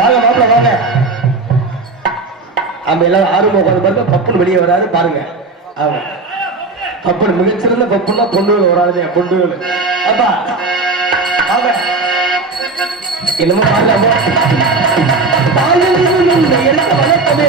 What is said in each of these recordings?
வாங்க மாப்பிள்ள வாங்க. நம்ம எல்லாரும் ஆர்வம் உட்காந்து பாருங்க. பப்புன்னு வெளியே வராது பாருங்க. ஆமா பப்புன்னு மிகச்சிறந்த பப்புன்னா பொண்ணுகள் வராது. பொண்ணுகள் அப்பா வாங்க. என்னமோ பாடலாமோ எடுத்த வழக்கமே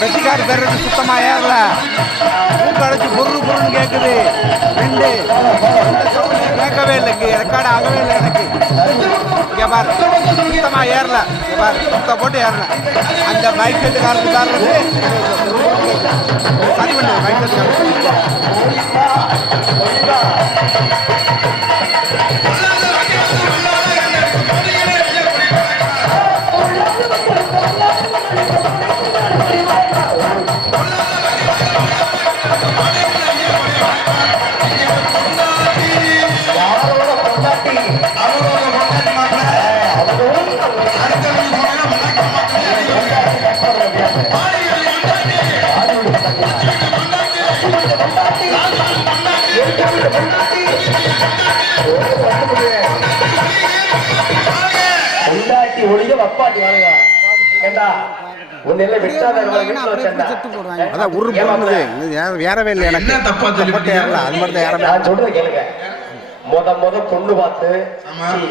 பெட்டிக்காரு தர்றது சுத்தமா ஏறல. மூக்கு அடைச்சு பொருள்னு கேட்குது. ரெண்டு கேட்கவே இல்லை. இங்கே ரெக்கார்டு ஆகவே இல்லை எனக்கு. இங்கே பாரு சுத்தமா ஏறல. இங்கே பாரு சுத்த போட்டு ஏறல. அந்த பைக் செட்டுக்காரருக்கு தர்றது சரி பண்ணுது. பைக் செட்டுக்காரருக்கு பொண்டாட்டி ஒளிய வப்பாட்டி வாழுங்க. ஏண்டா ஒன்னெல்லாம் விட்டாத அதான் உரு போடுறது ஏறவே இல்லை. எனக்கு தப்பா சொல்லி ஏறல. அது மாதிரி தான் ஏறவே. நான் சொல்றதை கேளுங்க. முத பொண்ணு பார்த்து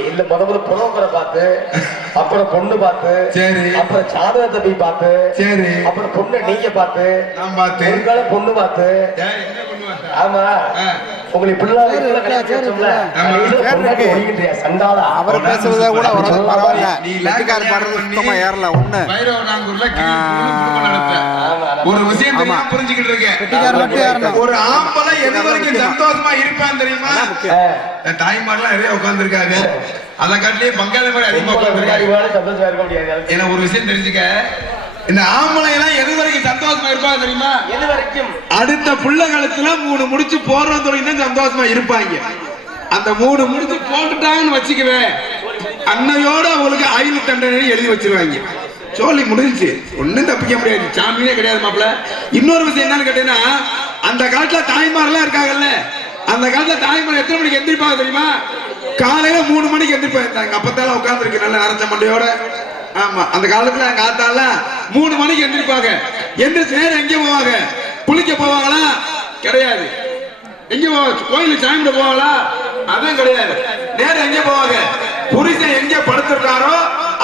இல்ல முத புரோக்கரை பார்த்து அப்புறம் பொண்ணு பார்த்து அப்புறம் ஜாதகத்தை போய் பார்த்து அப்புறம் பொண்ணு நீங்க பார்த்து பொண்ணு பார்த்து ஆமா உங்களுக்கு அவர் பேசுறத கூட பரவாயில்ல. சுத்தமா ஏறல. ஒண்ணு ஒரு விஷயம் புரிஞ்சுக்கிட்டு இருக்கேன். ஒரு ஆம்பளை எது வரைக்கும் சந்தோஷமா இருப்பான் தெரியுமா? தாய்மாரெல்லாம் நிறைய உட்கார்ந்து இருக்காங்க. அதை காட்டிலேயே பங்காளி மாதிரி அதிகமா உட்கார்ந்து. ஏன்னா ஒரு விஷயம் தெரிஞ்சுக்க, இந்த ஆம்பளை எல்லாம் எது வரைக்கும் சந்தோஷமா இருப்பாங்க தெரியுமா? எது வரைக்கும்? அடுத்த புள்ள காலத்துல 3 முடிச்சு போடுற தொடங்கி சந்தோஷமா இருப்பாங்க. அந்த 3 முடிச்சு போட்டுட்டாங்கன்னு வச்சுக்கவே, அன்னையோட அவங்களுக்கு ஆயுள் தண்டனை எழுதி வச்சிருவாங்க. சோழி முடிஞ்சு ஒன்னும் தப்பிக்க முடியாது. சாமியே கிடையாது மாப்பிள்ள. இன்னொரு விஷயம் என்னன்னு கேட்டீங்கன்னா, அந்த காலத்துல தாய்மாரெல்லாம் இருக்காங்கல்ல, அந்த காலத்துல தாய்மார் எத்தனை மணிக்கு எந்திரிப்பாங்க தெரியுமா? காலையில 3 மணிக்கு எந்திரிப்பாங்க. எங்க அப்பத்தால உட்கார்ந்து இருக்கு நல்ல அரைச்ச மண்டையோட. ஆமா அந்த காலத்துல எங்க ஆத்தால 3 மணிக்கு எந்திரிப்பாங்க. எந்திரிச்சு நேரம் எங்க போவாங்க? குளிக்க போவாங்களா? கிடையாது. எங்க போவாங்க? கோயிலுக்கு சாமி போவாங்களா? அதுவும் கிடையாது. நேரம் எங்க போவாங்க? புருஷன் எங்க படுத்திருக்காரோ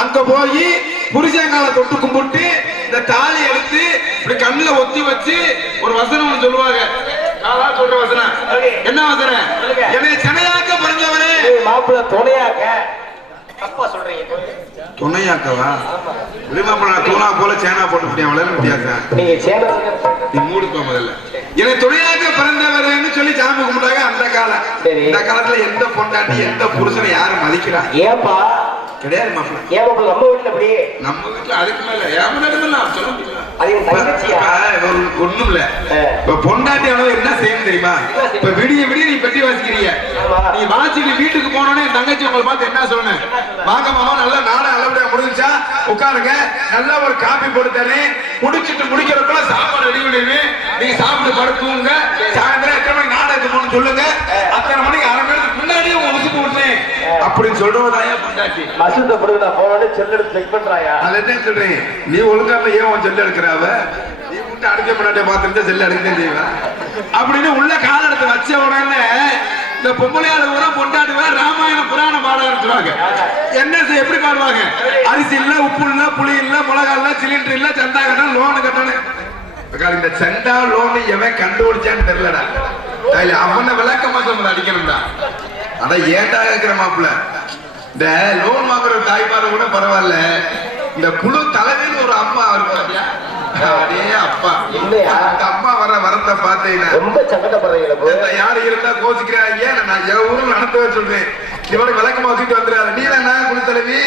அங்க போய் புருஷங்கால தொட்டு கும்பிட்டு இந்த தாலி எடுத்து இப்படி கண்ணுல ஒத்தி வச்சு ஒரு வசனம் சொல்லுவாங்க. சொல்ற வசனம் என்ன வசனம்? என்னை சென்னையாக்க பிறந்தவரே மாப்பிள்ள துணையாக்க. தப்பா சொல்றீங்க. துணையாக்கவா? விரும்பாப்பா தூணா போல சேனா போட்டு முடியாது. நீங்க சேனா நீ மூடுப்பா முதல்ல. என்னை துணையாக பிறந்தவரேன்னு சொல்லி சாமி கும்பிட்டாங்க அந்த காலம். இந்த காலத்துல எந்த பொண்டாட்டி எந்த புருஷனை யாரும் மதிக்கிறா? ஏப்பா கிடையாது மாப்பிள்ள. ஏன் நம்ம வீட்டுல அப்படி? நம்ம வீட்டுல அதுக்கு மேல ஏன் சொல்ல முடியல. ஒண்ணும் இல்ல. இப்ப பொண்டாட்டி அளவு என்ன செய்யணும் தெரியுமா? இப்ப விடிய நீ பெட்டி வாசிக்கிறீங்க. நீ வாசிட்டு வீட்டுக்கு போனோன்னே தங்கச்சி உங்களை பார்த்து என்ன சொல்லணும்? வாங்க மாமா நல்லா நாடா நல்லபடியா முடிஞ்சா உட்காருங்க, நல்லா ஒரு காபி போட்டு தரேன். முடிச்சிட்டு முடிக்கிறப்ப சாப்பாடு ரெடி பண்ணிடுவேன். நீங்க சாப்பிட்டு படுத்துங்க. சாயந்தரம் எத்தனை மணிக்கு நாடகத்துக்கு போகணும்னு சொல்லுங்க. அத்தனை மணிக்கு அரை மணி நேரத்துக்கு முன்னாடியே உங்க உசுப்பு விட்டேன் அப்படின்னு சொல்றதாயா பொண்டாட்டி. மசூத்த பிறகு நான் போனோடனே செல் எடுத்து செக் பண்றாயா? அதை என்ன சொல்றேன், நீ ஒழுங்கா ஏன் உன் செல்ல எடுக்கிறாவ? நீ முட்டை அடிக்க முன்னாடியே பார்த்துட்டு செல்ல அடிக்கதான் செய்வேன் அப்படின்னு உள்ள கால எடுத்து வச்ச உடனே இந்த பொம்பளையாளு கூட பொண்டாடுவேன். ராமாயணம் புராணம் பாட இருக்கிறாங்க. என்ன எப்படி பாடுவாங்க? அரிசி இல்ல, உப்பு இல்ல, புளி இல்ல, மிளகா இல்ல, சிலிண்டர் இல்ல, சந்தா கட்டணும், லோனு கட்டணும். இந்த சந்தா லோனு எவன் கண்டுபிடிச்சான்னு தெரியலடா. அவனை விளக்கமா சொல்ல அடிக்கணும்டா. ஆனா ஏண்டா இருக்கிற மாப்பிள்ள, இந்த லோன் வாங்குற தாய்மார கூட பரவாயில்ல, இந்த குழு தலைமையில் ஒரு அம்மா இருப்பாங்க. அதே அப்பா இல்லையா? அந்த அம்மா வர வரத்தை பார்த்தீங்கன்னா ரொம்ப சங்கடப்படுறீங்களா? யாரு இருந்தா கோச்சிக்கிறாங்க. நான் என் ஊர்ல நடத்தவே சொல்றேன். இவனை விளக்கமா வச்சுட்டு வந்துடுறாரு. நீ தான் குழு தலைவி.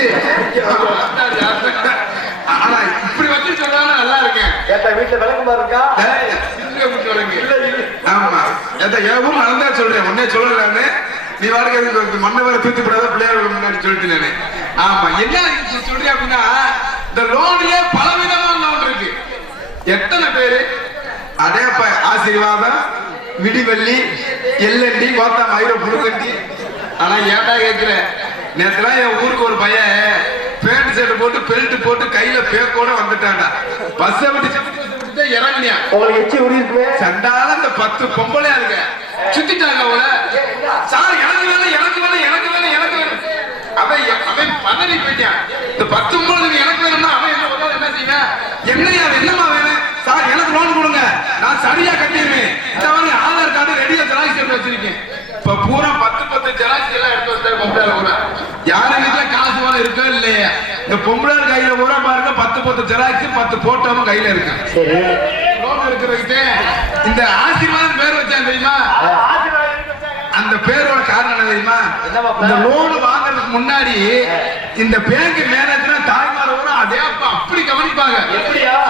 ஆனா இப்படி வச்சு சொல்றாங்க நல்லா இருக்கேன். வீட்டுல விளக்கமா இருக்கா? ஆமா, என் ஊர் நடந்தா சொல்றேன். உடனே சொல்லலான்னு நீ வாடகை மண்ணை வேற தூத்து போடாத பிள்ளையார் முன்னாடி சொல்லிட்டு நானு. ஆமா, என்ன சொல்றேன் அப்படின்னா, இந்த லோன்லயே பலவிதமான லோன் இருக்கு. எத்தனை பேரு அதே ஆசீர்வாதம், விடிவெள்ளி, எல்என்டி, கோத்தா மயிர புடுங்கண்டி. ஆனா ஏன்டா கேட்கிற, நேற்றுலாம் என் ஊருக்கு ஒரு பையன் பேண்ட் ஷர்ட் போட்டு பெல்ட் போட்டு கையில பேக்கோட வந்துட்டான்டா. பஸ்ஸை விட்டு இறங்கினியா? உங்களுக்கு எச்சி உரியுமே. சண்டால இந்த 10 பொம்பளையா இருக்க சுத்திட்டாங்க அவள. சார் எனக்கு வேணும், எனக்கு வேணும், எனக்கு வேணும், எனக்கு வேணும். அவன் பதறி போயிட்டான். இந்த 10 பொம்பளை எனக்கு வேணும்னா அவன் என்ன செய்வேன்? என்னையா என்னமா வேணும்? சார் எனக்கு லோன் கொடுங்க, நான் சரியா கட்டிடுவேன். இந்த மாதிரி ஆதார் கார்டு ரெடியா ஜெராக்ஸ் எடுத்து வச்சிருக்கேன். இப்ப பூரா 10 ஜெராக்ஸ் எல்லாம் எடுத்து வச்சாரு பொம்பளை கூட. யாரு வீட்டுல காசு வர இருக்கோ இல்லையா? இந்த பொம்பளை கையில பூரா பாருங்க 10 ஜெராக்ஸ், 10 போட்டோவும் கையில இருக்கு. லோன் இருக்கிறதுக்கு இந்த ஆசீர்வாதம் பேர் வச்சான் தெரியுமா? அந்த பேரோட காரணம் என்ன தெரியுமா? இந்த லோன் வாங்குறதுக்கு முன்னாடி இந்த பேங்க் மேனேஜர் தாய்மார கூட அதே அப்படி கவனிப்பாங்க.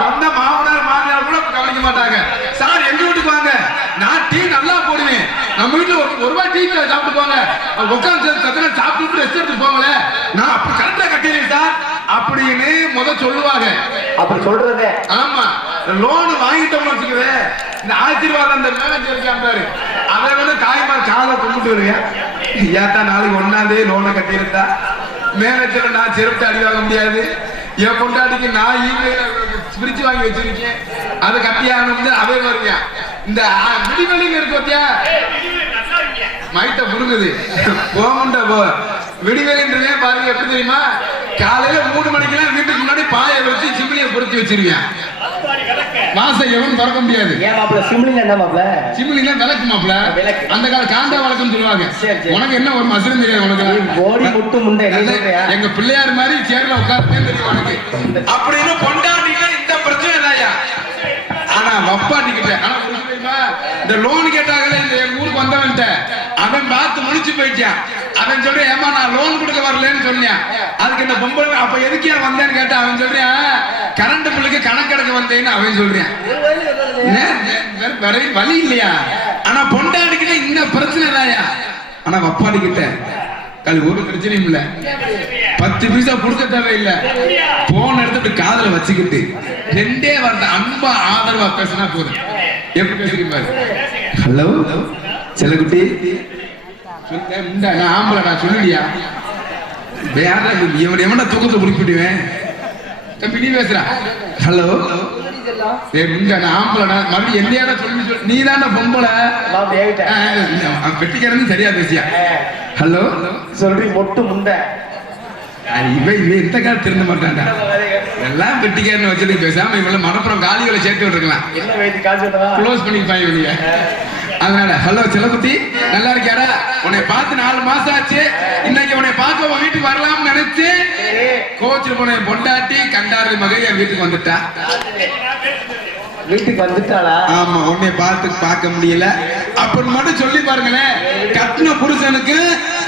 சொந்த மாமனார் மாமியார் கூட கவனிக்க மாட்டாங்க. சார் எங்க வீட்டுக்கு வாங்க, நான் டீ நல்லா போடுவேன், நம்ம வீட்டுல ஒரு ரூபாய் டீ சாப்பிட்டு போங்க, உட்காந்து சத்தனை சாப்பிட்டு ரெஸ்ட் எடுத்து போங்களே, நான் அப்படி கரெக்டா கட்டிடுறேன் சார் அப்படின்னு சொல்லுவாங்க. அப்படி சொல்றதே ஆமா. லோன் வாங்கிட்டோம்னு வச்சுக்கவே, இந்த ஆசீர்வாதம் அந்த மேனேஜர் இருக்காரு, அதை வந்து தாய்மார் காலை கும்பிட்டு வருவேன். ஏத்தா நாளைக்கு 1ஆம் தேதி லோனை கட்டியிருந்தா மேனேஜர் நான் செருப்பு அடி வாங்க முடியாது, என் பொண்டாட்டிக்கு நான் பிரிச்சு வாங்கி வச்சிருக்கேன், அதை கட்டியாகணும் அவே வருங்க. இந்த விடிவெளிங்க இருக்கு பத்தியா, மைட்ட புடுங்குது போமுண்ட போ. விடிவெளின்றதே பாருங்க எப்படி தெரியுமா? காலையில 3 மணிக்கெல்லாம் வீட்டுக்கு முன்னாடி பாயை வச்சு சிம்னியை பொருத்தி வச்சிருவேன். வாசம் எவனும் திறக்க முடியாது. சிம்னில விளக்கு மாப்பிள, அந்த கால காண்டா வழக்கம் சொல்லுவாங்க. உனக்கு என்ன ஒரு மசரம் தெரியாது? உனக்கு எங்க பிள்ளையார் மாதிரி சேர்ல உட்கார்ந்து தெரியும் உனக்கு அப்படின்னு பொண்டாட்டினா இந்த பிரச்சனை இல்லையா? ஆனா வப்பாட்டிக்கிட்ட இந்த லோன் கேட்டாங்களே, இந்த எங்க ஊருக்கு வந்தவன்ட்ட அவன் பார்த்து முடிச்சு போயிட்டான். அவன் சொல்றேன், ஏமா நான் லோன் கொடுக்க வரலன்னு சொன்னேன். அதுக்கு இந்த பொம்பளை அப்ப எதுக்கே வந்தேன்னு கேட்டா அவன் சொல்றேன், கரண்ட் பிள்ளைக்கு கணக்கெடுக்க வந்தேன்னு அவன் சொல்றேன். வழி இல்லையா? ஆனா பொண்டாடிக்கிட்ட இந்த பிரச்சனை இல்லையா? ஆனா வப்பாடிக்கிட்ட அது ஒரு பிரச்சனையும் இல்ல. 10 பைசா கொடுக்க தேவையில்லை. போன் எடுத்துட்டு காதல வச்சுக்கிட்டு 2 வார்த்தை அன்பா ஆதரவா பேசினா போதும். எப்படி பேசுறீங்க பாரு. ஹலோ செல்லகுட்டி, நான் ஆம்பளை, நான் சொல்லுடியா வேற எவன தூக்கத்தை குடிப்பிடுவேன். தம்பி நீ பேசுறா. ஹலோ நான் ஆம்பளை, மறுபடியும் என்னையாட சொல்லி நீ தானே பொம்பளை வெட்டிக்கிறன்னு சரியா பேசியா? ஹலோ சொல்றீ மொட்டு முண்டை இவன் இந்த காலம் திருந்த மாட்டான்டா. எல்லாம் வெட்டிக்காரன்னு வச்சுட்டு பேசாம இவள மனப்புறம் காலிகளை சேர்த்து விட்டுருக்கலாம். க்ளோஸ் பண்ணிப்பாங்க வெளியே. அதனால ஹலோ செல்லகுட்டி நல்லா இருக்கியாரா? உன்னை பார்த்து 4 மாசம் ஆச்சு. இன்னைக்கு உன்னை பார்க்க உன் வீட்டுக்கு வரலாம்னு நினைச்சு கோச்சில் போன பொண்டாட்டி கண்டாரி மகை என் வீட்டுக்கு வந்துட்டா. வீட்டுக்கு வந்துட்டாளா? ஆமா, உன்னை பார்க்க முடியல அப்படின்னு மட்டும் சொல்லி பாருங்களேன். கட்டின புருஷனுக்கு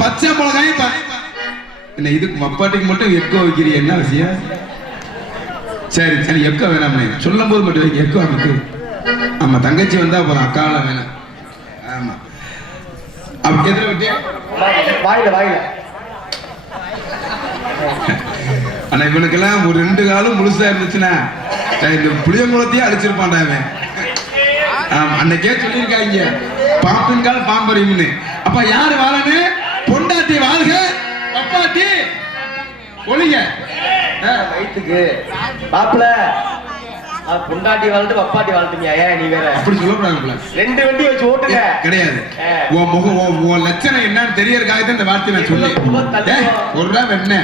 பச்சை மிளகாய் என்ன இதுக்கு மப்பாட்டிக்கு மட்டும் எக்கோ வைக்கிறீ, என்ன விஷயம்? சரி சரி, எக்கோ வேணாம் சொல்லும் போது மட்டும் வைக்க எக்கோ அமைக்கு. ஆமா, தங்கச்சி வந்தா போதும், அக்காலாம் வேணாம். ஆமா, அப்படி எதிர விட்டு வாயில ஆனா இவனுக்கெல்லாம் ஒரு 2 காலும் முழுசா இருந்துச்சுன்னா இந்த புளியங்குளத்தையே அடிச்சிருப்பான்டா இவன். அன்னைக்கே சொல்லியிருக்காங்க பாம்பின் கால் பாம்பறியும்னு. அப்ப யாரு வாழனு? பொண்டாட்டி வாழ்க, பப்பாட்டி ஒளிங்க. வயிற்றுக்கு மாப்பிள்ள பொண்டாட்டி வாழ்ந்து பப்பாட்டி வாழ்த்துமியா? நீ வேற அப்படி சொல்லக்கூடாது. 2 வண்டி வச்சு ஓட்டுங்க. கிடையாது. உன் முகம் உன் லட்சணம் என்னன்னு தெரியறதுக்காக தான் இந்த வார்த்தை நான் சொல்லி ஒரு என்ன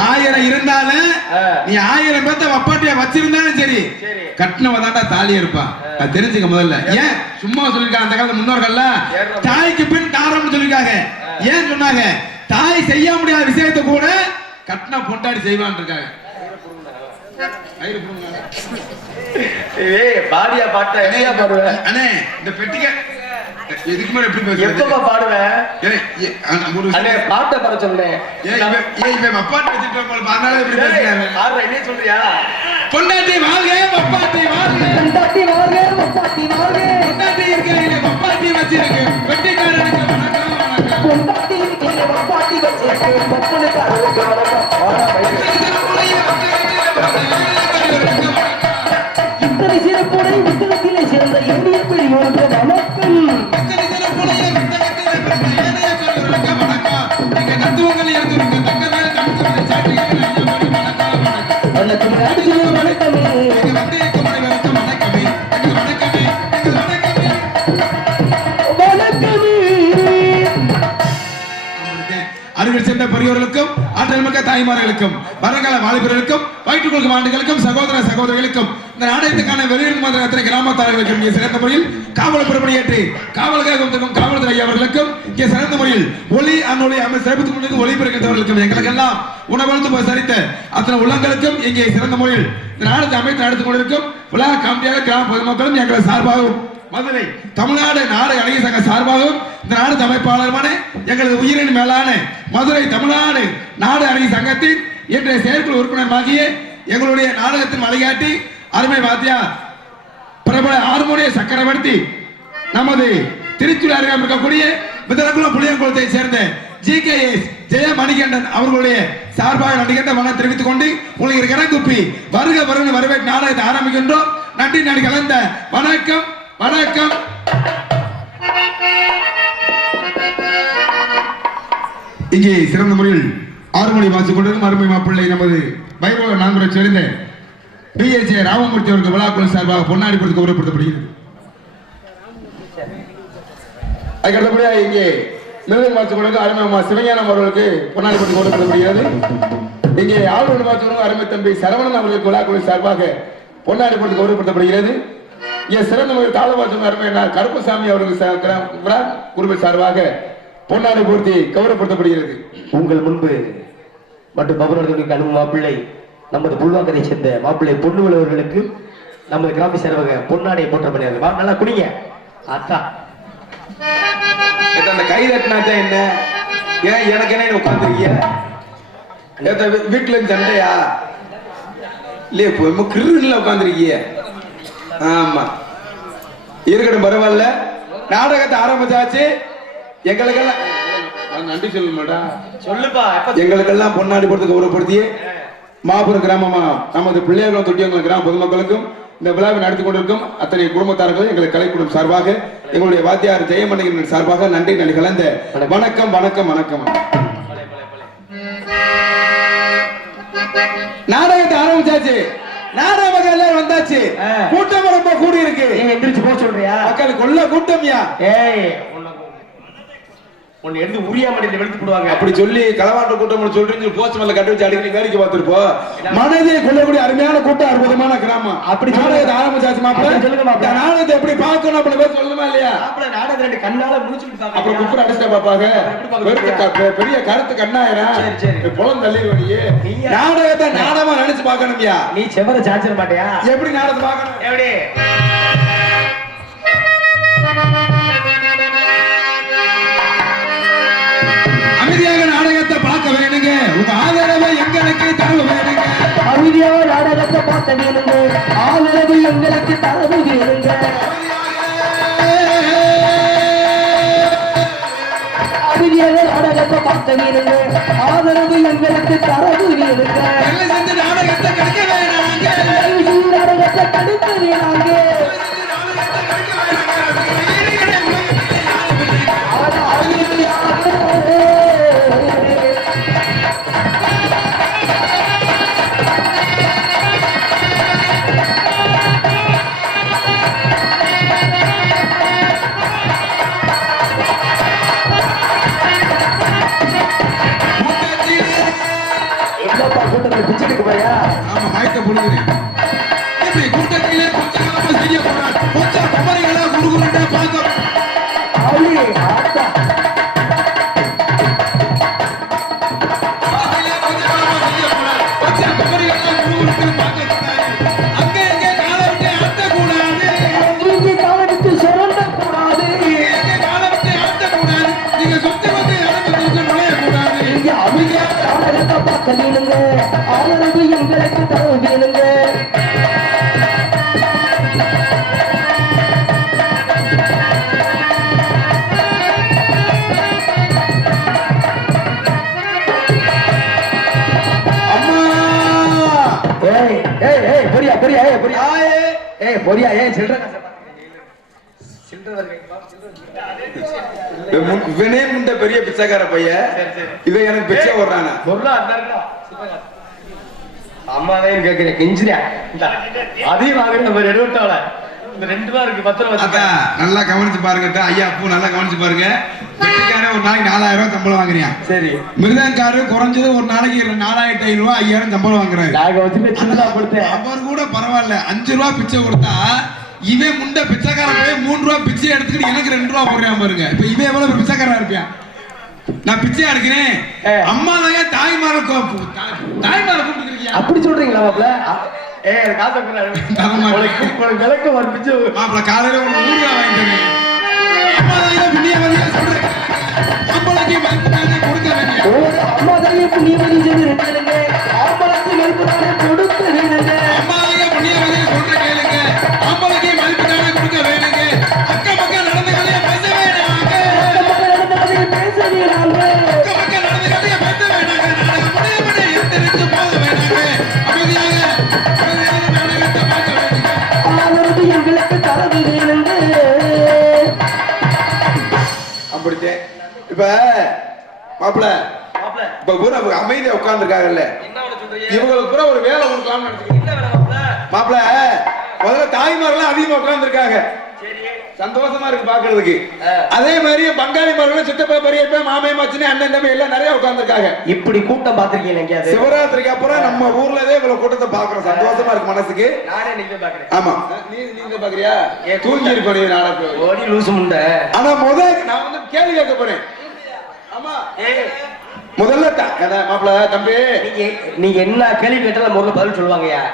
1000 இருந்தாலும் நீ 1000 பேர்த்த வப்பாட்டியா வச்சிருந்தாலும் சரி கட்டினவ தாண்டா தாலி இருப்பா. அது தெரிஞ்சுக்க முதல்ல. ஏன் சும்மா சொல்லிருக்காங்க அந்த காலத்துல முன்னோர்கள்ல தாய்க்கு பின் தாரம்னு சொல்லிருக்காங்க. ஏன் சொன்னாங்க? தாய் செய்ய முடியாத விஷயத்தை கூட கட்டின பொண்டாடி செய்வான் இருக்காங்க. பாடியா பாட்டா என்னையா பாடுவேன்? அண்ணே இந்த பெட்டிக்க எதுக்கு மேல எப்படி பேசுற? எப்பமா பாடுவேன்? அண்ணே பாட்டை பாட சொன்னேன். இவன் மப்பாட்டி வச்சிட்டு அதனால எப்படி பேசுறாங்க? பாடுற என்ன சொல்றியா? பொண்டாட்டி வாழ்க, பப்பாட்டி வாழ்க. பொண்டாட்டி வாழ்க, பப்பாட்டி வாழ்க. பொண்டாட்டி இருக்கீங்க, பப்பாட்டி வச்சிருக்கு. வெட்டிக்காரனுக்கு வணக்கம் வணக்கம். பொண்டாட்டி இருக்கீங்க, பப்பாட்டி வச்சிருக்கு. பப்பனுக்கு வணக்கம். இத்தனை சிறப்புடை புத்தகத்திலே சேர்ந்த எளிய பெரியோருக்கு வணக்கம். அறிவில் சேர்ந்த பெரியோர்களுக்கும் ஆற்றல் மிக்க தாய்மார்களுக்கும் வருங்கால வாலிபர்களுக்கும் வயிற்றுக்கொள்ளும் ஆண்டுகளுக்கும் சகோதர சகோதரிகளுக்கும் இந்த நாடகத்துக்கான வெளியிடும் மந்திரத்தினை கிராமத்தார்களுக்கும் இங்கே சிறந்த முறையில் காவல் பொறுப்பணியேற்று காவல்காரர்களுக்கும் காவல்துறை அவர்களுக்கும் இங்கே சிறந்த முறையில் ஒளி அந்நொழி அமை சிறப்பித்துக் கொண்டு ஒளிபெருக்கின்றவர்களுக்கும் எங்களுக்கெல்லாம் உணவழுந்து சரித்த அத்தனை உள்ளங்களுக்கும் இங்கே சிறந்த முறையில் இந்த நாடகத்தை அமைத்து நடத்திக் கொண்டிருக்கும் விழா காமியாக கிராம பொதுமக்களும் எங்கள் சார்பாகவும் மதுரை தமிழ்நாடு நாடக அழகிய சங்க சார்பாகவும் இந்த நாடக அமைப்பாளருமான எங்களது உயிரின் மேலான மதுரை தமிழ்நாடு நாடக அழகிய சங்கத்தின் இன்றைய செயற்குழு உறுப்பினராகிய எங்களுடைய நாடகத்தின் வழிகாட்டி அருமை வாத்தியார் பிரபல ஹார்மோனிய சக்கரவர்த்தி நமது திருச்சூர் அருகாமல் இருக்கக்கூடிய மிதலகுளம் புளியங்குளத்தை சேர்ந்த GKS ஜெய மணிகண்டன் அவர்களுடைய சார்பாக நடிகண்ட வணக்கம் தெரிவித்துக் கொண்டு உங்களுக்கு கரங்குப்பி வருக வருக வரவேற்று நாடகத்தை ஆரம்பிக்கின்றோம். நன்றி நடி கலந்த வணக்கம் வணக்கம். இங்கே சிறந்த முறையில் 6 மணி வாசிக் கொண்டிருக்கும் அருமை மாப்பிள்ளை நமது வைபவ நான்குரை சேர்ந்த BHA ராமமூர்த்தி அவர்கள் விழாக்குழு சார்பாக பொன்னாடி கொடுத்து கௌரவப்படுத்தப்படுகிறது. அதுக்கடுத்தபடியாக இங்கே மிருதம் வாசிக் கொண்டிருக்கும் அருமை சிவஞானம் அவர்களுக்கு பொன்னாடி கொடுத்து கௌரவப்படுத்தப்படுகிறது. இங்கே ஆளுநர் வாசிக் அருமை தம்பி சரவணன் அவர்களுக்கு விழாக்குழு சார்பாக பொன்னாடி கொடுத்து கௌரவப்படுத்தப்படுகிறது. சிறந்த முறையில் தாளவாசம் அருமையினார் கருப்பசாமி அவர்கள் குடும்ப சார்பாக பொன்னாடை பூர்த்தி கௌரவப்படுத்தப்படுகிறது. உங்கள் முன்பு மற்றும் பவனர்களுக்கு அனுபவ மாப்பிள்ளை நமது புல்வாக்கரை சேர்ந்த மாப்பிள்ளை பொன்னுவளவர்களுக்கு நமது கிராம சேவக பொன்னாடை போற்றப்படுகிறது. நல்லா குடிங்க. அத்தா அந்த கை தட்டினாச்சா என்ன? ஏன் எனக்கு என்ன உட்காந்துருக்கீங்க? வீட்டுல இருந்து சண்டையா இல்லையே? கிருல உட்காந்துருக்கீங்க. ஆமா இருக்கட்டும், பரவாயில்ல. நாடகத்தை ஆரம்பிச்சாச்சு. எங்களுக்கெல்லாம் நன்றி சொல்ல மாட்டா சொல்லுப்பா. எங்களுக்கெல்லாம் பொன்னாடி போட்டு கௌரவப்படுத்திய மாபெரும் கிராமமா நமது பிள்ளைகளும் தொட்டியங்களும் கிராம பொதுமக்களுக்கும் இந்த விழாவை நடத்தி கொண்டிருக்கும் அத்தனை குடும்பத்தார்களும் எங்களை கலைக்குழும் சார்பாக எங்களுடைய வாத்தியார் ஜெயமணிகன் சார்பாக நன்றி நன்றி கலந்த வணக்கம் வணக்கம் வணக்கம். நாடகத்தை ஆரம்பிச்சாச்சு. நாடகம் எல்லாரும் வந்தாச்சு. கூட்டம் ரொம்ப கூடி இருக்கு. எந்திரிச்சு போக சொல்றியா? மக்களுக்கு உள்ள கூட்டம்யா. ஒன்னு எடுத்து உரியா மாட்டேன் வெளுத்து போடுவாங்க. அப்படி சொல்லி களவாட்டு கூட்டம் சொல்றீங்க. போஸ்ட் மேல கட்டி வச்சு அடிக்கடி வேடிக்கை பார்த்திருப்போம். மனதை கொள்ளக்கூடிய அருமையான கூட்டம், அற்புதமான கிராமம். அப்படி நாடகத்தை ஆரம்பிச்சாச்சு. மாப்பிள்ள சொல்லுங்க மாப்பிள்ள. நாடகத்தை எப்படி பார்க்கணும் அப்படின்னு சொல்லணுமா இல்லையா? மாப்பிள்ள நாடகத்தை ரெண்டு கண்ணால முடிச்சுட்டு பாக்க. அப்புறம் குப்புற அடிச்சா பாப்பாங்க. பெரிய கருத்து கண்ணாயிரம் புலம் தள்ளிடுவீங்க. நாடகத்தை நாடகமா நினைச்சு பார்க்கணும்யா. நீ செவர சாச்சிட மாட்டியா? எப்படி நாடகத்தை பார்க்கணும்? எப்படி அமைதியாக நாடகத்தை பார்க்க வேணுங்க. உங்க ஆதரவை எங்களுக்கு தரவு வேணுங்க. அமைதியாக நாடகத்தை பார்க்க வேணுங்க. ஆதரவு எங்களுக்கு தரவு வேணுங்க. அமைதியாக நாடகத்தை பார்க்க வேணுங்க. ஆதரவு எங்களுக்கு தரவு வேணுங்க. நாடகத்தை கெடுக்க வேணாங்க நாடகத்தை கடுக்க வேணாங்க பிச்சுட்டு போயா ஆமா மயத்தை புடுங்குறேன் இப்படி கூட்டத்திலே கொஞ்சம் காலமா செய்ய போறான் கொஞ்சம் குமரிகளா குறுகுறுட்டா பார்க்க ஆதரவு எங்களுக்கு தர வேணுங்க பொரியா ஏன் சில்லற இவனே முண்ட பெரிய பிச்சைக்கார பையன் இவன் எனக்கு பிச்சை ஓடுறானா அம்மாதான் கேக்குறேன் கெஞ்சிரியா அதையும் வாங்குறேன் நம்ம 70 இந்த 2 ரூபா இருக்கு 10 ரூபா நல்லா கவனிச்சு பாருங்க ஐயா பூ நல்லா கவனிச்சு பாருங்க வெட்டிக்காரன் ஒரு நாளைக்கு 4000 ரூபாய் சம்பளம் வாங்குறியா சரி மிருதங்காரு குறைஞ்சது ஒரு நாளைக்கு 4500 ரூபாய் 5000 சம்பளம் வாங்குறாரு அவர் கூட பரவாயில்ல 5 ரூபாய் பிச்சை கொடுத்தா இவன் முண்ட பிச்சைக்காரன் போய் 3 ரூபாய் பிச்சை எடுத்துக்கிட்டு எனக்கு 2 ரூபாய் போடுறான் பாருங்க இப்ப இவன் எவ்வளவு பிச்சைக்காரா இருப்பான் நான் பிச்சையா எடுக்கிறேன் அம்மா தான் தாய்மார கூப்பிட்டுருக்கீங்க அப்படி சொல்றீங்களா மாப்ள விளக்கு ஒரு பிச்சு மாப்பிள்ள காலையில ஒரு 100 ரூபாய் வாங்கிட்டு அம்மா தான் புண்ணியவதியா சொல்றேன் அம்பளக்கு மதிப்பு கொடுக்க வேண்டிய அம்மா தான் புண்ணியவதி சொல்லுங்க அம்பளக்கு மதிப்பு கொடுக்க வேணுங்க அம்மா தான் புண்ணியவதியா சொல்ற கேளுங்க அம்பளக்கு மதிப்பு கொடுக்க வேணுங்க அக்க பக்கம் நடந்த கதையை பேச வேணாங்க பேச வேணாங்க அக்க பக்கம் நடந்த கதையை பேச வேணாங்க நாடகம் முடிய எந்திரிச்சு போக வேணாங்க அமைதியாக நாடகத்தை பார்க்க வேணுங்க ஆதரவு எங்களுக்கு தர வேணுங்க அப்படித்தே இப்ப மாப்பிள்ள இப்ப பூரா அமைதியா உட்கார்ந்துருக்காங்கல்ல இவங்களுக்கு பூரா ஒரு வேலை கொடுக்கலாம்னு நினைச்சுக்கிறேன் மாப்பிள்ள முதல்ல தாய்மார்கள் அதிகமா உட்கார்ந்துருக்காங்க சந்தோஷமா இருக்கு பாக்குறதுக்கு அதே மாதிரி பங்காளிமார்களும் சித்தப்பா பெரியப்பா மாமே மச்சினி அண்ணன் தம்பி எல்லாம் நிறைய உட்கார்ந்துருக்காங்க இப்படி கூட்டம் பாத்திருக்கீங்க எங்கேயாவது சிவராத்திரிக்கு அப்புறம் நம்ம ஊர்லதே இவ்வளவு கூட்டத்தை பாக்குறோம் சந்தோஷமா இருக்கு மனசுக்கு நானே நீங்க பாக்குறேன் ஆமா நீங்க பாக்குறியா தூங்கி இருப்ப நாளைக்கு ஓடி லூசு முண்டை ஆனா நான் வந்து கேள்வி கேட்க போறேன் ஆமா முதல்ல மாப்பிள்ள தம்பி நீங்க என்ன கேள்வி கேட்டாலும் முதல்ல பதில் சொல்லுவாங்கயா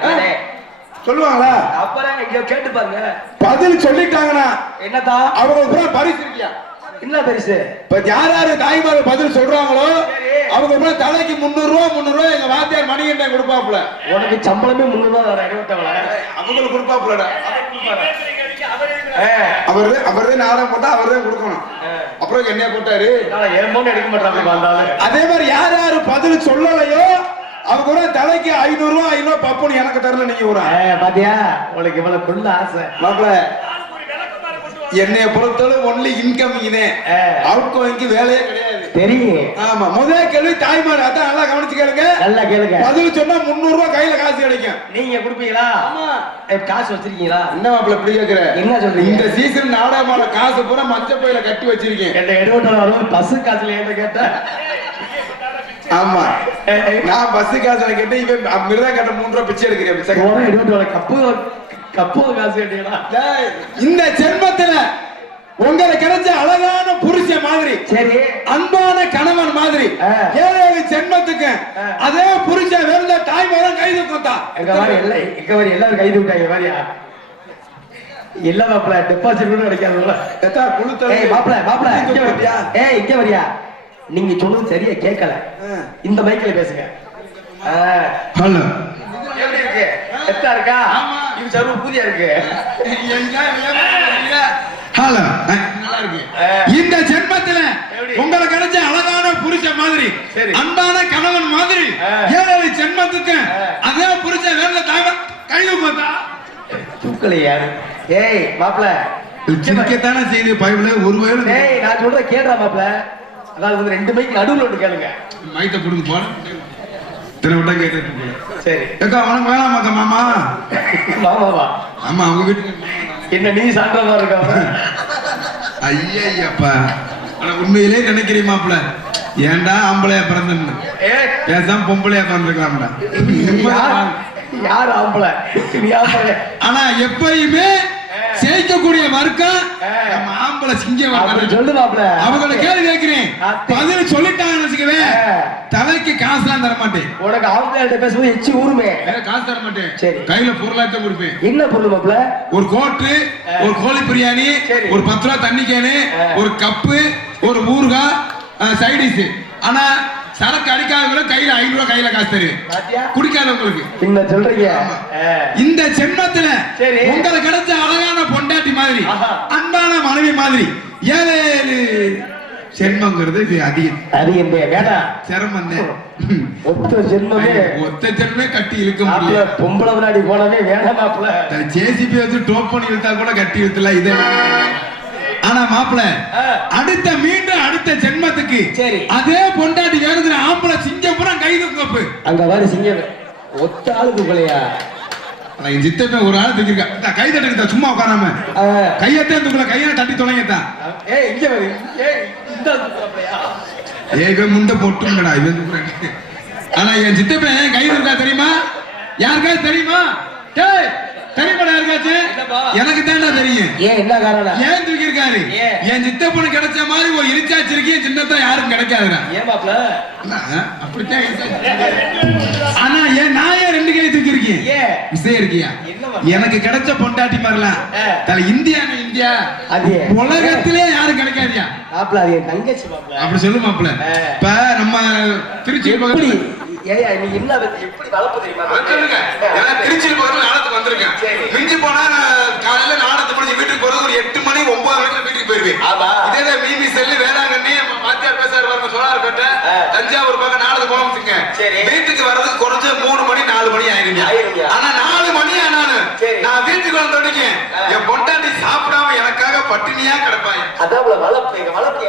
சொல்லுவாங்களா அப்புறம் இங்க கேட்டு பாருங்க பதில் சொல்லிட்டாங்கன்னா என்னதா அவங்க பூரா பரிசு இருக்கியா என்ன பரிசு இப்ப யார் யாரு தாய்மார்கள் பதில் சொல்றாங்களோ அவங்க பூரா தலைக்கு 300 ரூபாய் எங்க வாத்தியார் மணிகண்டன் கொடுப்பாப்புல உனக்கு சம்பளமே 300 ரூபாய் வர 27 அவங்களுக்கு கொடுப்பாப்புலடா அவர்தான் நாடகம் போட்டா அவர்தான் கொடுக்கணும் அப்புறம் என்ன போட்டாரு எடுக்க மாட்டாங்க அதே மாதிரி யார் யாரு பதில் சொல்லலையோ அவங்க கூட தலைக்கு 500 ரூபாய் பப்புன்னு எனக்கு தரல நீங்க ஒரு பாத்தியா உனக்கு இவ்வளவு கொள்ள ஆசை மாப்பிள என்னைய பொறுத்தவரை ஒன்லி இன்கமிங் அவுட் கோயிங்க்கு வேலையே கிடையாது தெரியும் ஆமா முதல் கேள்வி தாய்மார் அதான் நல்லா கவனிச்சு கேளுங்க நல்லா கேளுங்க பதில் சொன்னா 300 ரூபாய் கையில காசு கிடைக்கும் நீங்க கொடுப்பீங்களா ஆமா காசு வச்சிருக்கீங்களா என்ன மாப்பிள இப்படி கேக்குற என்ன சொல்றீங்க இந்த சீசன் நாடகமான காசு பூரா மஞ்ச பையில கட்டி வச்சிருக்கேன் என்ன 70 பஸ் காசுல ஏன் கேட்ட ஆமா நான் பஸ் காசுல கேட்டு இவன் மிருதா கட்ட 3 ரூபாய் பிச்சை எடுக்கிறேன் பிச்சை 20 கப்பு காசு கேட்டீங்களா இந்த ஜென்மத்துல உங்களுக்கு கிடைச்ச அழகான புருஷன் மாதிரி சரி அன்பான கணவன் மாதிரி 7 ஜென்மத்துக்கு அதே புருஷன் வேற தாய்மாரன் கைது கொடுத்தா எல்லாரும் கைது விட்டாங்க மாதிரியா இல்ல மாப்பிள டெபாசிட் கூட கிடைக்காது மாப்பிள இங்க வரியா நீங்க சொன்னது சரியா கேட்கல இந்த மைக்கில பேசுங்க ஹலோ எப்படி இருக்கு எத்தா இருக்கா இது சர்வ பூதியா இருக்கு ஹலோ நல்லா இருக்கு இந்த ஜென்மத்துல உங்களுக்கு கிடைச்ச அழகான புருஷன் மாதிரி அன்பான கணவன் மாதிரி 7 ஜென்மத்துக்கு அதே சிரிக்கலையா? ஏய் மாப்பிள, சிரிக்கத்தானே செய்து பைபிள ஒரு வயது. ஏய் நான் சொல்ற கேட்றா மாப்பிள. அதாவது வந்து 2 மைக்கு நடுவுல ஒன்று கேளுங்க. மைத்த புடுங்க போன தின விட்டா கேட்டு. சரி ஏக்கா உனக்கு வேணாமாக்கா மாமா? மாமாவா? ஆமா அவங்க வீட்டு. என்ன நீ சான்றதா இருக்கா? ஐயப்பா, ஆனா உண்மையிலே நினைக்கிறேன் மாப்பிள, ஏன்டா ஆம்பளையா பிறந்தன்னு பேசாம பொம்பளையா பிறந்திருக்கலாம்டா. யார் ஆம்பளை? நீ ஆம்பளை. ஆனா எப்பயுமே சேர்க்கக்கூடிய வர்க்கம் நம்ம ஆம்பளை சிங்கம். சொல்லு மாப்பிள. அவங்கள கேள்வி கேட்கிறேன், பதில் சொல்லிட்டாங்கன்னு வச்சுக்கவே தலைக்கு காசுலாம் தர மாட்டேன். உனக்கு ஆம்பளையாட்ட பேசும்போது எச்சி ஊருமே. காசு தர மாட்டேன். சரி கையில பொருளாத்தான் கொடுப்பேன். என்ன பொருள் மாப்பிள? ஒரு கோட்டு, ஒரு கோழி பிரியாணி, ஒரு 10 ரூபா தண்ணி கேனு, ஒரு கப்பு, ஒரு ஊறுகாய், சைடிஸ். ஆனா சரக்கு அடிக்காதவங்களும் கையில 5 ரூபா கையில காசு தருவேன். குடிக்காதவங்களுக்கு என்ன சொல்றீங்க? இந்த ஜென்மத்துல உங்களுக்கு கிடைச்ச அழகான பொண்டாட்டி மாதிரி, அன்பான மனைவி மாதிரி 7 ஜென்மங்கிறது இது அதிகம். சிரமம் ஒத்த ஜென்மே கட்டி இழுக்க முடியல. பொம்பளை முன்னாடி போனவே வேணாம் மாப்பிள. ஜேசிபி வச்சு டோப் பண்ணி இழுத்தா கூட கட்டி இழுத்தல இது. ஆனா மாப்பிள அடுத்த மீண்டும் அடுத்த ஜென்மத்துக்கு அதே பொண்டாட்டி வேணுதுல ஆம்பளை சிங்கம் பூரா கை தூக்கப்பு. அங்க வர சிங்கம் ஒத்த ஆளுக்கு போலையா? என் சித்தப்ப ஒரு ஆள் தூக்கிருக்கா. கை தட்டுக்கிட்டா சும்மா உட்காராம கையத்தான் தூக்கல, கையில தட்டி தொலைங்கத்தான். இவன் முண்டை போட்டுங்கடா இவன் தூக்குறாங்க. ஆனா என் சித்தப்ப கை தூக்கா தெரியுமா? யாருக்காவது தெரியுமா? தெரியுமாடா யாருக்காச்சு? எனக்கு தாண்டா தெரியும். ஏன் என்ன காரணம்? ஏன் தூக்கி இருக்காரு? என் சித்தப்பனு கிடைச்ச மாதிரி ஒரு இரிச்சாச்சு இருக்கே சின்னதா யாரும் கிடைக்காதுடா. ஏன் மாப்ள? அப்படித்தான். ஆனா ஏன் நான் ஏன் 2 கை தூக்கி இருக்கேன்? விஷயம் இருக்கியா? எனக்கு கிடைச்ச பொண்டாட்டி மாதிரிலாம் தலை இந்தியா அது உலகத்திலே யாரும் கிடைக்காதியா மாப்ள. அது என் தங்கச்சி மாப்ள. அப்படி சொல்லு மாப்ள. இப்ப நம்ம திருச்சி பக்கத்துல ஏயா நீ என்ன எப்படி வளர்ப்பு தெரியுமா? சொல்லுங்க. திருச்சி பக்கத்துல நாடத்துக்கு வந்திருக்கேன். மிஞ்சி போனா காலையில நாடத்து முடிஞ்சு வீட்டுக்கு போறது ஒரு 8 மணி 9 மணிக்கு வீட்டுக்கு போயிருவேன். இதே மீமி செல்லு வேளாங்கண்ணி மாத்தியார் பேசாரு பாருங்க, சோழார்பேட்டை தஞ்சாவூர் பக்கம் நாடத்துக்கு போக வீட்டுக்கு வர்றதுக்கு குறைஞ்ச 3 மணி 4 மணி ஆயிருங்க. ஆனா 4 மணி ஆனாலும் நான் வீட்டுக்கு வந்தோடனே என் பொண்டாட்டி சாப்பிடாம எனக்காக பட்டினியா கிடப்பாங்க. அதான் வளர்ப்பு. எங்க வளர்ப்பு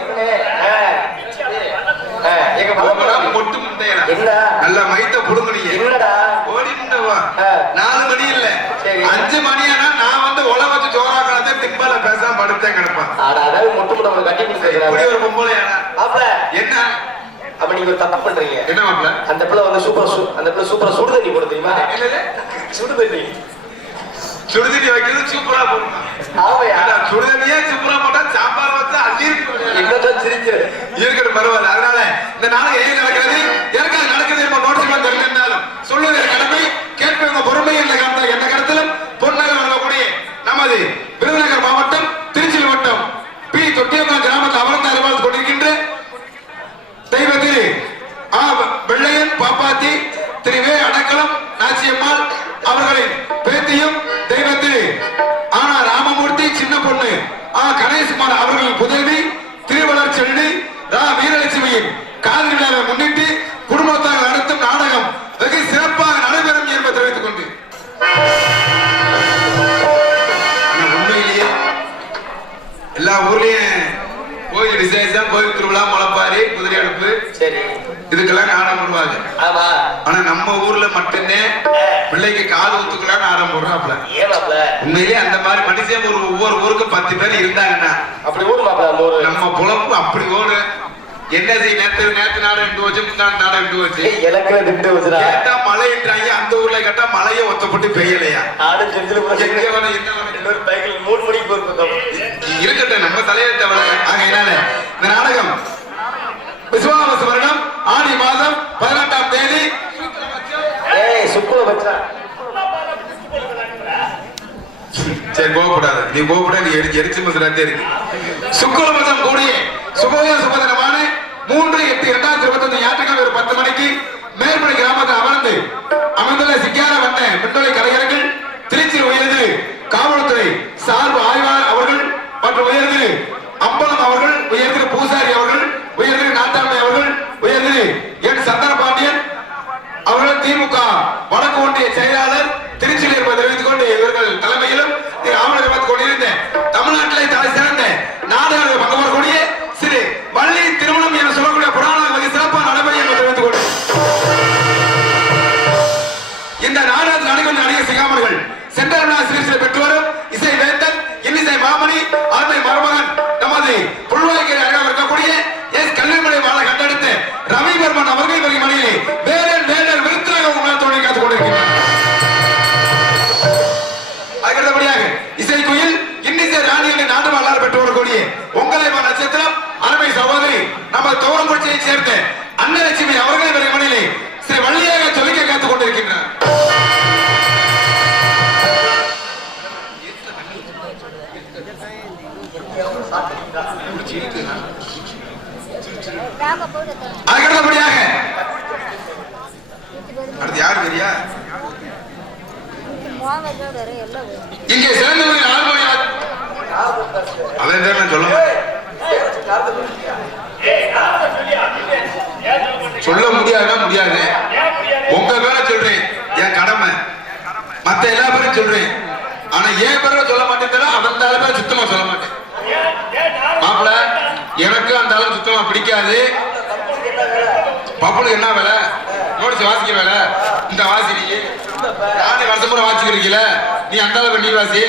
எங்க வளர்ப்பு பொட்டு முட்டையா என்ன நல்ல மைத்த புடுங்குனீங்க. என்னடா ஓடி முட்டவா 4 மணி இல்ல 5 மணி ஆனா நான் வந்து உல வச்சு சோறா காலத்தை திம்பால பேசாம படுத்தேன் கிடப்பான். அதாவது மொட்டு முட்டை கட்டி கொடுத்துருக்காங்க. ஒரு பொம்பளையானா மாப்ள என்ன அப்ப நீங்க ஒரு தப்பு பண்றீங்க. என்ன மாப்ள? அந்த பிள்ளை வந்து அந்த பிள்ளை சூப்பரா சுடு தண்ணி போடு தெரியுமா? சுடு தண்ணி வைக்கிறது சூப்பரா போடுமா? ஆமையா? சுடு தண்ணியே சூப்பரா போட்டா சாம்பார் வச்சா அள்ளி என்னதான் சிரிக்கிறது இருக்கட்டும் பரவாயில்ல. அதனால இந்த நாள் ஏன் நடக்கிறது எனக்காக நடக்குது நம்ம நோட்டீஸ் தெரிஞ்சிருந்தாலும் சொல்லுவது கடமை, கேட்பவங்க பொறுமை என்ற எந்த கடத்திலும் பொன்னகர் வழங்கக்கூடிய நமது விருதுநகர் மாவட்டம் திருச்சி வட்டம் பி தொட்டியம்மன் கிராமத்தில் அமர்ந்து அறிவாளர் கொண்டிருக்கின்ற தெய்வ திரு வெள்ளையன் பாப்பாத்தி திரு வே அடக்கலம் நாச்சியம்மாள் அவர்களின் பேத்தியும் தெய்வ திரு ஆனா ராமமூர்த்தி சின்ன பொண்ணு கணேஷ்குமார் அவர்களின் புதல்வி திருவளர் செல்வி வீரலட்சுமியின் காதல் விழாவை முன்னிட்டு குடும்பத்தாக நடத்தும் நாடகம் வெகு சிறப்பாக நடைபெறும் என்பதை தெரிவித்துக் கொண்டு உண்மையிலேயே எல்லா ஊர்லயும் கோயில் விசேஷம், கோயில் திருவிழா, முளைப்பாரி, குதிரை அடுப்பு இதுக்கெல்லாம் நாடகம் போடுவாங்க. ஆனா நம்ம ஊர்ல மட்டும்தே பிள்ளைக்கு காது ஊத்துக்கலாம் நாடகம் போடுறாப்ல. உண்மையிலேயே அந்த மாதிரி மனுஷன் ஒவ்வொரு ஊருக்கும் 10 பேர் இருந்தாங்கன்னா அப்படி ஓடு நம்ம பொழப்பு அப்படி ஓடு. என்ன செய்ய நேற்று நாடகம் எடுத்து வச்சு முன்னாடி நாடகம் எடுத்து வச்சு கேட்டா மழை என்றாங்க. அந்த ஊர்ல கேட்டா மழையை ஒத்தப்பட்டு பெய்யலையா? இருக்கட்டும் நம்ம தலையெழுத்த ஆகையினால இந்த நாடகம் விசுவாவச வருடம் ஆடி மாதம் 18ஆம் தேதி சரி கோபப்படாத. நீ கோபப்பட நீ எரிச்சு மசலாத்தே இருக்கு. சுக்குல மதம் கூடிய சுபோத சுபதினமான 3/8/2021 ஞாயிற்றுக்கிழமை 10 மணிக்கு மேற்படி கிராமத்தில் அமர்ந்துள்ள சிக்கார வண்ண மின்னொலி கலைஞர்கள் திருச்சி உயர்திரு காவல்துறை சார்பு ஆய்வாளர் அவர்கள் மற்றும் உயர்திரு அம்பலம் அவர்கள், உயர்திரு பூசாரி அவர்கள், உயர்திரு நாட்டாண்மை அவர்கள், உயர்திரு என் சந்தன பாண்டியன் அவர்கள் திமுக வடக்கு ஒன்றிய செயலாளர் திருச்சியில் இருப்பதை தெரிவித்துக் கொண்டு இவர்கள் தலைமையிலும் செந்தரனா சிறுசிலை பெற்றோரும் இசை வேந்தன் இன்னிசை மாமணி ஆண்மை மருமகன் நமது புல்வாய்க்கரை அழகாக இருக்கக்கூடிய எஸ் கல்விமலை வாழ கண்டெடுத்த ரவிவர்மன் அவர்கள் வரை மலையிலே வேலன் வேலர் விருத்தாக உங்களால் தோழி காத்துக் கொண்டிருக்கிறார். அதுக்கடுத்தபடியாக இசைக்குயில் இன்னிசை ராணி என்ற நாட்டு வரலாறு பெற்று வரக்கூடிய உங்களை நட்சத்திரம் அருமை சகோதரி நம்ம தோரங்குறிச்சியை சேர்ந்த அன்னலட்சுமி அவர்கள் வரை மலையிலே ஸ்ரீ வள்ளியாக சொல்லிக்க காத்துக் கொண்டிருக்கின்றார். அதுக்கடுத்தபடியாக அடுத்து யார் தெரியா இங்கே சிறந்தவர்கள் ஆழ்மொழி அவன் பேர் நான் சொல்ல முடியாதுன்னா முடியாது. உங்க பேரை சொல்றேன், என் கடமை. மத்த எல்லா பேரும் சொல்றேன், ஆனா என் பேரை சொல்ல மாட்டேன். அவன் பேரை சுத்தமா சொல்ல மாட்டேன். மாப்பிள்ள எனக்கு அந்த அளவு சுத்தமா பிடிக்காது. பப்புளுக்கு என்ன வேலை? நோடிச்சு வாசிக்க வேலை. இந்த வாசி நீ நானே வருஷம் பூரா வாசிக்கிறீங்கள, நீ அந்த அளவு நீ வாசி.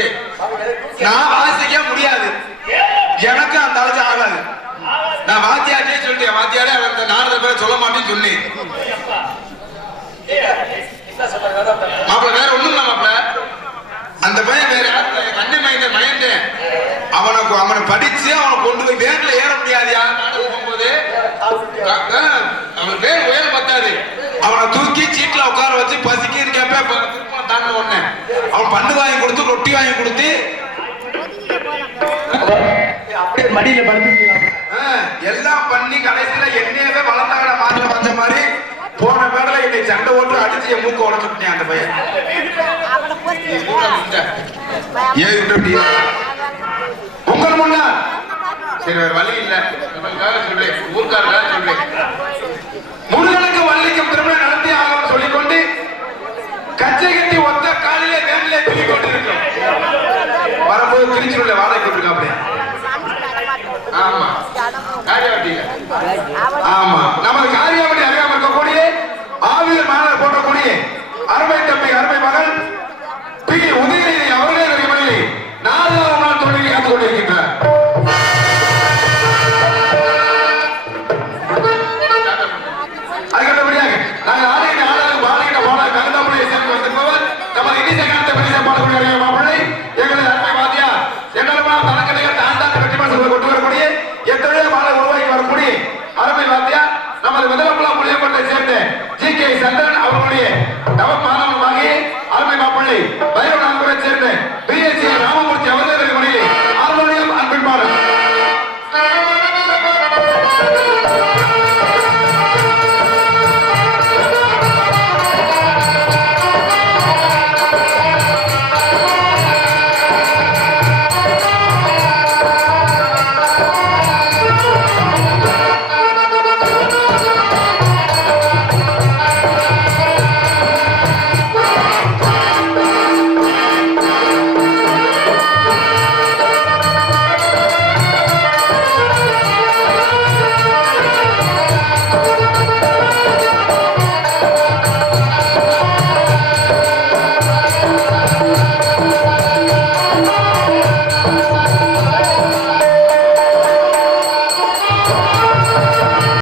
நான் வாசிக்க முடியாது, எனக்கு அந்த அளவுக்கு ஆகாது. நான் வாத்தியாரே சொல்லிட்டேன், வாத்தியாரே அந்த நாரத பேரை சொல்ல மாட்டேன்னு சொன்னேன். மாப்பிள்ள வேற ஒண்ணும் இல்ல மாப்பிள்ள, அந்த பையன் வேற கண்ணு மயந்தேன். அவனை படிச்சு அவனை கொண்டு போய் வேன்ல ஏற முடியாதியா. நாடகம் போகும்போது அவன் வேன் உயரம் பத்தாது. அவனை தூக்கி சீட்ல உட்கார வச்சு பசிக்குன்னு கேட்பேன். தாண்ட உடனே அவன் பண்ணு வாங்கி கொடுத்து ரொட்டி வாங்கி கொடுத்து அப்படியே மடியில படுத்து எல்லாம் பண்ணி கடைசியில என்னையவே வளர்ந்தாங்கட மாற்ற வந்த மாதிரி போன பேர்ல என்னை சண்டை ஓட்டு அடிச்சு என் மூக்க உடச்சுட்டேன். அந்த பையன் உங்கள் முன்னாள் சரி வேற வழி இல்ல சொல்றேன், ஊர்க்காரர்களாக சொல்றேன். முருகனுக்கு வள்ளிக்கும் திருமணம் நடத்தி ஆகும் சொல்லிக்கொண்டு கச்சை கட்டி ஒத்த காலிலே வேனிலே திரும்பி கொண்டிருக்கிறோம். வரும்போது திருச்சியுள்ள வாடகை போட்டிருக்காப்ல. ஆமா ஆமா நமது காரியாவடி அறியாம இருக்கக்கூடிய ஆவியர் மாணவர் போட்டக்கூடிய அருமை தம்பி அருமை மகள் பி உதயநிதி அவர்களே மணியை 4ஆம் நாள் தொழிலை காத்துக் கொண்டிருக்கின்றார். அதுக்கடுத்தபடியாக நாங்கள் ஆலையிட்ட ஆளாக பாலையிட்ட பாலாக கருதாமலையை சேர்ந்து வந்திருப்பவர் நமது இனிசை காலத்தை பரிசை பாடக்கூடிய மாப்பிள்ளை எங்களது அருமை வாத்தியா எங்களெல்லாம் தனக்கதைகள் தாண்டாந்த வெற்றிமா சொல்ல கொண்டு வரக்கூடிய எத்தனையோ மாலை உருவாக்கி வரக்கூடிய அருமை வாத்தியா நமது முதலம்பலம் புளியங்கொண்டை சேர்ந்த ஜி கே சந்திரன் அவர்களுடைய நவ